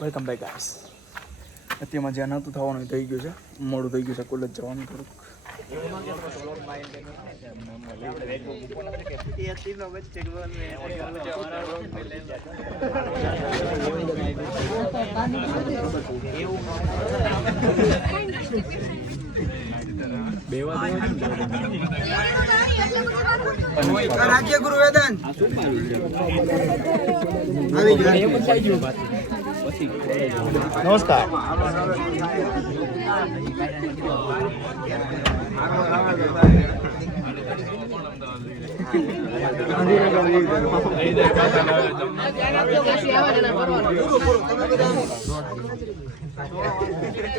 Welcome back guys. અત્યારમાં જ્યાં નહોતું થવાનું થઈ ગયું છે, મોડું થઈ ગયું છે, કોલેજ જવાનું થોડુંક. રાજ્ય ગુરુ વેદાંત નમસ્કાર.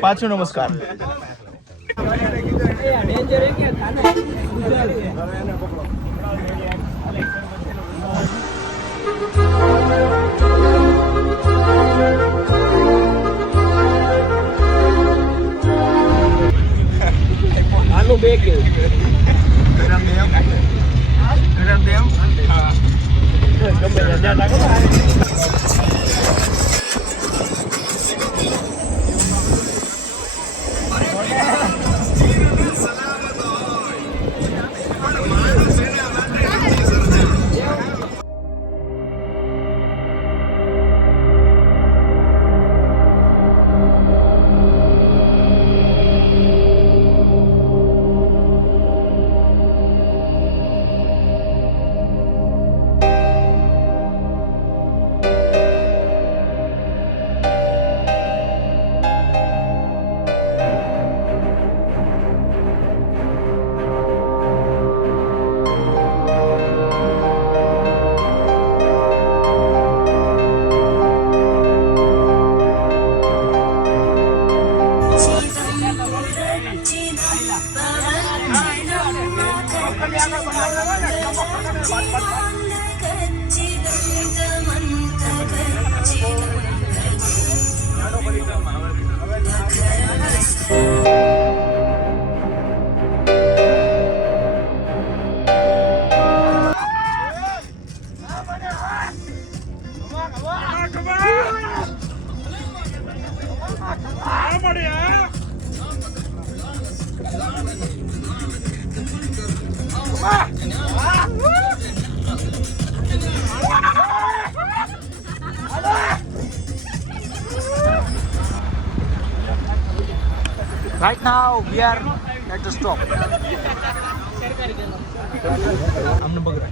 પાછું નમસ્કાર. આનું બે કે Right now we are at the stop. हमने बगरा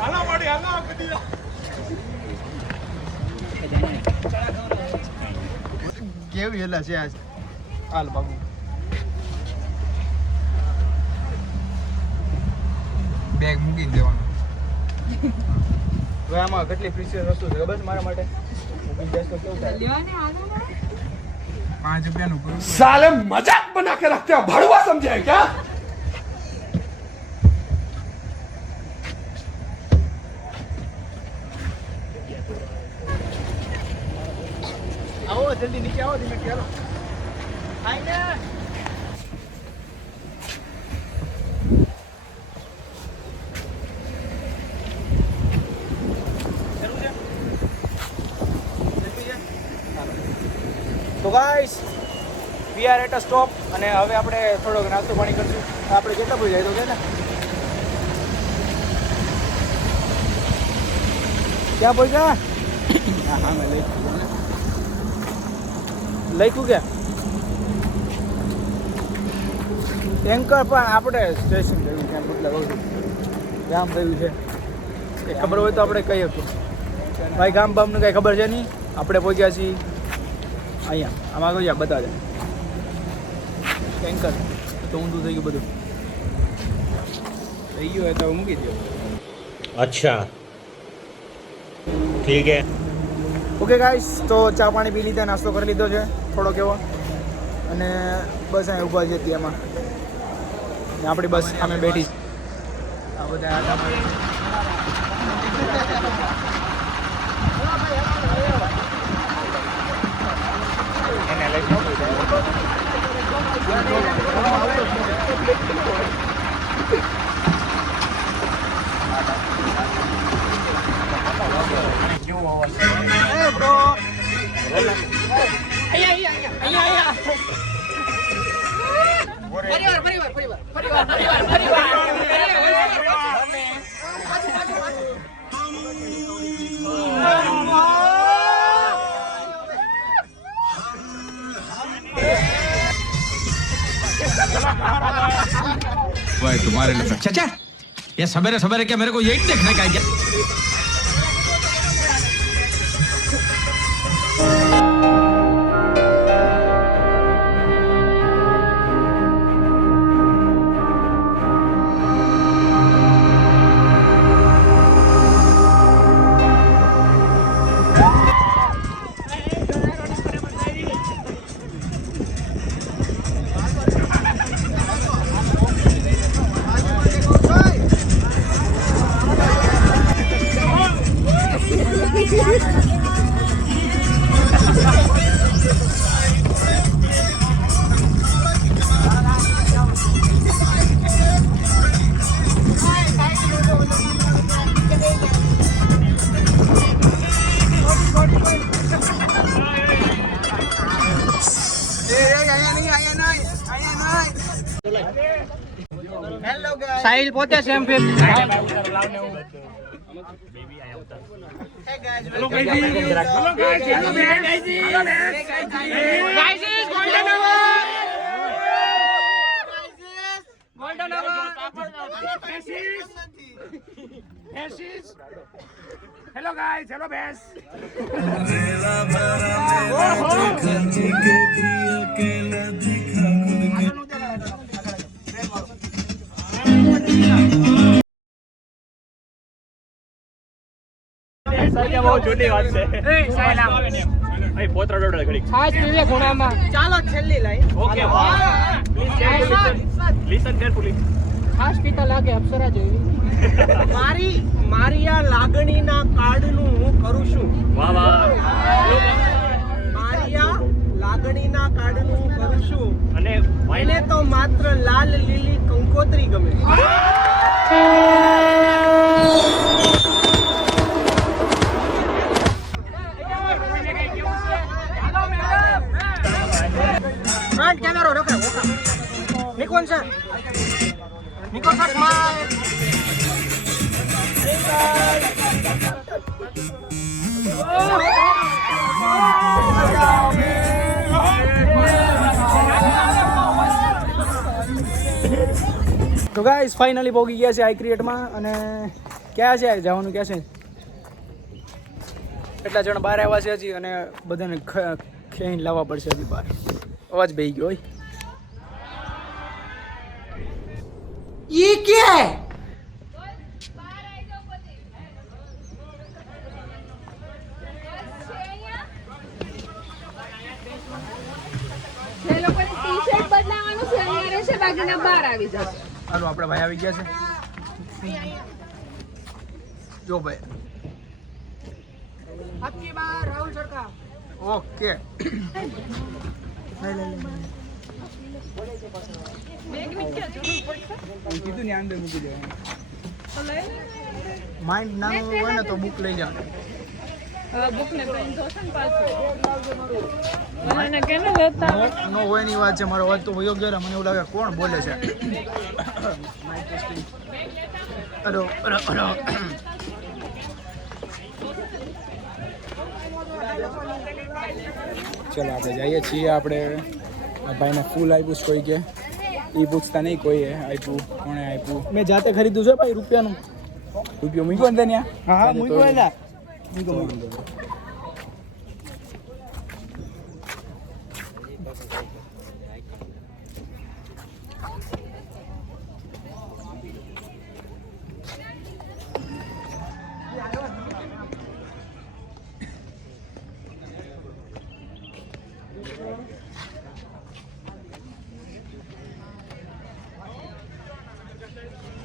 हाला माड़ी हाला कदी કેવી હેલા છે આજ હાલ બાબુ બેગ મૂકીને દેવાનું. હવે આમાં કેટલી પ્રિસિયસ વસ્તુ છે ખબર છે મારા માટે? મૂકી દેશ તો કેવું થાય? 5 રૂપિયાનું કરું. साले मजाक बना के रखते हो, भड़वा समझे है क्या? आओ जल्दी नीचे आओ धीमे चलो आइए. તો guys we are at a stop અને હવે આપણે થોડોક નાસ્તો પાણી કરશું. આપણે કેટલા પડી જાય તો કે ને ક્યાં પહોંચ્યા? હા મેં લખ્યું કે ટેન્કર પણ આપણે સ્ટેશન થયું છે, મતલબ ગામ થયું છે એ ખબર હોય તો આપણે કહી શકીએ. ભાઈ ગામ બામનું કાંઈ ખબર છે નહીં. આપણે પહોંચ્યા છીએ અહીંયા. આમાં કહ્યું બધા છે ટેન્કર તો ઊંધું થઈ ગયું બધું. થઈ ગયું હોય તો મૂકી દો. अच्छा ठीक है. ઓકે ગાઈસ, તો ચા પાણી પી લીધા, નાસ્તો કરી લીધો છે થોડોક એવો, અને બસ અહીં ઊભા છે ત્યાંમાં. આપણી બસ સામે બેઠી છે. આ બધા આટા મારે એને લઈ तुम्हारे लिए चाचा ये सवेरे सवेरे क्या मेरे को यही देखने का है क्या? સાહિલ પોતે same film hello guys hello भैंस ચાલો છેલ્લી લાઈન ખાસ પિતા લાગે અપ્સરા જેવી મારી આ લાગણીના કાર્ડનું હું કરું છું મારી આ લાગણીના કાર્ડનું હું કરું છું અને એને તો માત્ર લાલ લીલી કંકોત્રી ગમે ફ્રન્ટ કેમેરો રોકો Nikon sir Nikon sir smile તો ગાઈસ ફાઇનલી પહોંચી ગયા છે આઈ ક્રિએટમાં અને ક્યાં છે જવાનું ક્યાં છે એટલા જણ બહાર આવ્યા છે હજી અને બધાને ખેંચીને લાવવા પડશે હજી બહાર અવાજ બેહી ગયો હોય ये क्या है જે લોકોને ટી-શર્ટ બદલાવાનું છે અહીંયા રહેશે બાકીના બહાર આવી જશે હાલો આપણે ભાઈ આવી ગયા છે જો ભાઈ आपकी बार राहुल सरकार ઓકે કીધું ને અંદર મૂકી દેવાનું માઇન્ડ નાનું હોય ને તો બુક લઈ જવાનું નો હોય ની વાત છે મારો અવાજ તો વયો ગયો મને એવું લાગે કોણ બોલે છે હેલો હેલો ચલો આપણે જઈએ છીએ આપણે આ ભાઈને ફૂલ આપ્યું છે કોઈ કે એ પૂછતા નહીં કોઈએ આપ્યું કોણે આપ્યું મેં જાતે ખરીદ્યું છે ભાઈ રૂપિયો મૂક્યો ને ત્યાં હા મૂક્યો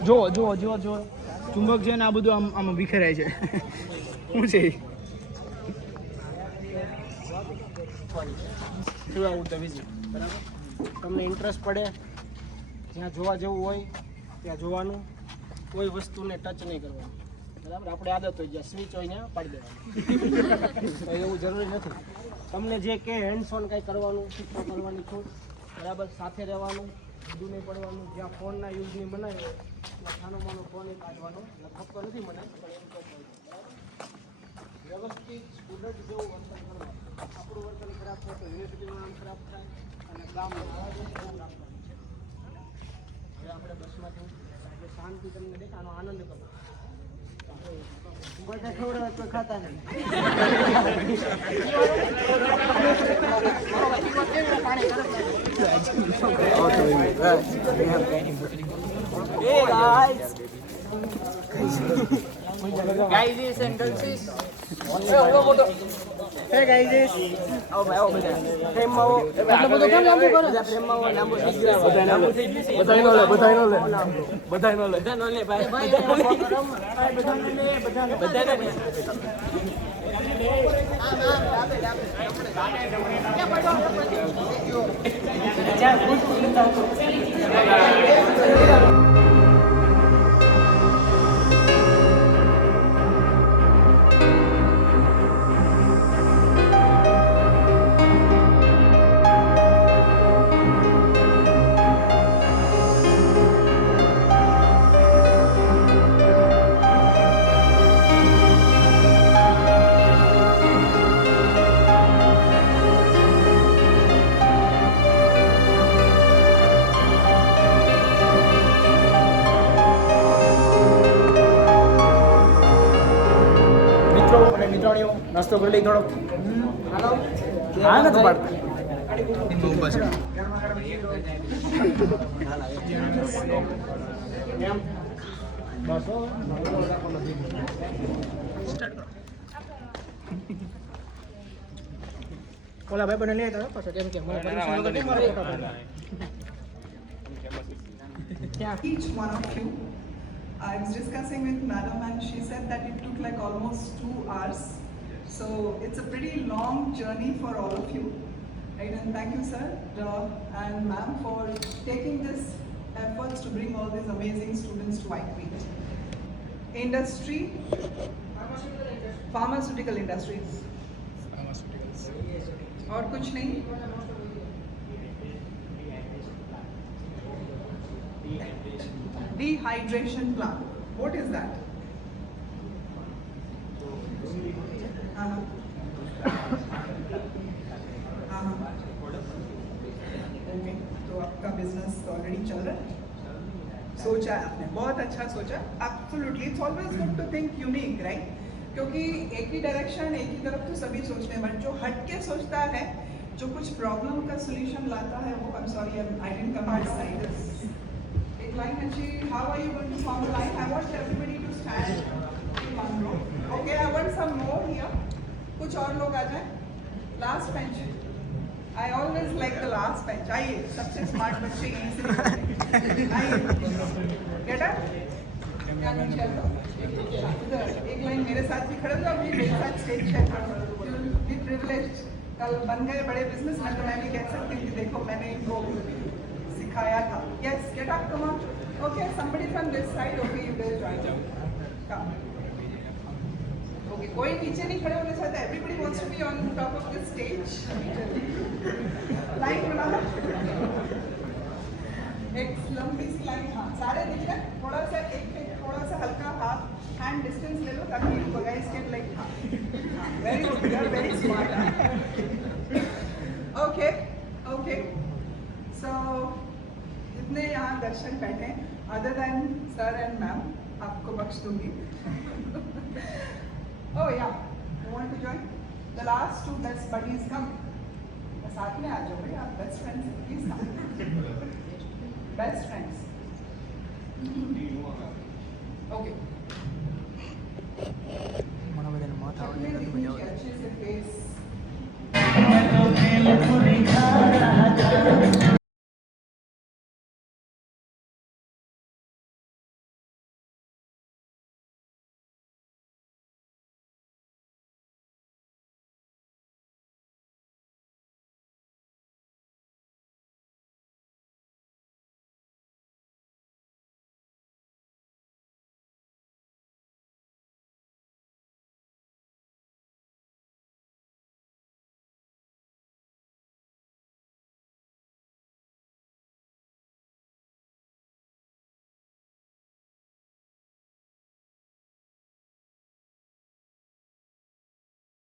જો જો જો જો ચુંબક છે ને આ બધું આમ આમ વિખેરાય છે શું છે બરાબર તમને ઇન્ટરેસ્ટ પડે જ્યાં જોવા જેવું હોય ત્યાં જોવાનું કોઈ વસ્તુને ટચ નહીં કરવાનું બરાબર આપણે આદત હોય જ્યાં સ્વિચ હોય ત્યાં પાડી દેવાનું એવું જરૂરી નથી તમને જે કે હેન્ડ્સ ઓન કંઈ કરવાનું શીખવા કરવાની છૂટ, બરાબર. સાથે રહેવાનું, બધું નહીં પડવાનું. જ્યાં ફોનના યુઝની મનાય હોય ત્યાં નાનો માનો ફોન એ કાઢવાનો. ખપતો નથી મને, પણ એમ તો વ્યવસ્થિત સ્ટુડન્ટ જેવું વર્તન કરવાનું. આપણું વર્તન ખરાબ થાય તો યુનિવર્સિટીનું નામ ખરાબ થાય અને ગામ ધ્યાન રાખવાનું છે. હવે આપણે બસમાંથી આજે શાંતિ તમને દેખાય, આનો આનંદ કરો. બધા ખવડાવે તો ખાતા નહીં. Guys and girls. Hey guys, આવો ભાઈ, આવો બધા. પ્રેમમાં આવો. એટલો બધો કેમ લાંબુ કરો? પ્રેમમાં આવો, લાંબુ થઈ ગયું. બધાય નો લે બધાય નો લે ભાઈ. મિત્રો અને મિત્રાણીઓ નાસ્તો કરી લઈ થોડો. હા નથી પાડતા. ઓલા ભાઈ બને લે તો પાછો કેમ કે મને પરમિશન વગર કેમ મારો ફોટો પાડો? Each one of you. I was discussing with Madam and she said that it took like almost 2 hours. So it's a pretty long journey for all of you. Right? And thank you, sir and ma'am, for taking this efforts to bring all these amazing students to White Wheat. Industry, pharmaceutical industries. और कुछ नहीं. Dehydration plant. What is that? Okay. तो आपका business already चल रहा है. सोचा है आपने, बहुत अच्छा सोचा. Absolutely, it's always good to think unique, right? क्योंकि एक ही डायरेक्शन, एक ही तरफ तो सभी सोचते हैं, बट जो हट के सोचता है, जो कुछ प्रॉब्लम का सोल्यूशन लाता है, वो I'm sorry, I didn't come outside this. एक लाइन अच्छी. How are you going to form a line? I want everybody to stand in one row. Okay, I want some more here. कुछ और लोग आ जाएं. Last bench. I always like the last bench. आइए, सबसे smart बच्चे यहीं से आइए. Get up. क्या नीचे आ जाओ. इधर एक लाइन मेरे साथ भी खड़े हो जाओ. अभी मेरे साथ स्टेज शेयर करो. You will be privileged. कल बन गए बड़े बिजनेसमैन तो मैं भी कह सकती हूँ कि देखो मैंने इनको सिखाया था. Yes, get up, come on. Okay, somebody from this side. Okay, you guys join. Come. Okay, कोई नीचे नहीं खड़े होना चाहता. Everybody wants to be on top of the stage. Line बना लो. एक लंबी सी लाइन. हाँ, सारे दिख रहे हैं. थोड़ा सा हल्का हाथ हैंड डिस्टेंस ले लो ताकि you guys can like. हाँ, very good. You are very smart. Okay, okay. So जितने यहाँ दर्शन बैठे, other than sir and ma'am, आपको बख्श दूंगी. Oh yeah, you want to join? The last 2 best buddies come. साथ में आ जाओ भाई, आप best friends, please come. Best friends. Okay.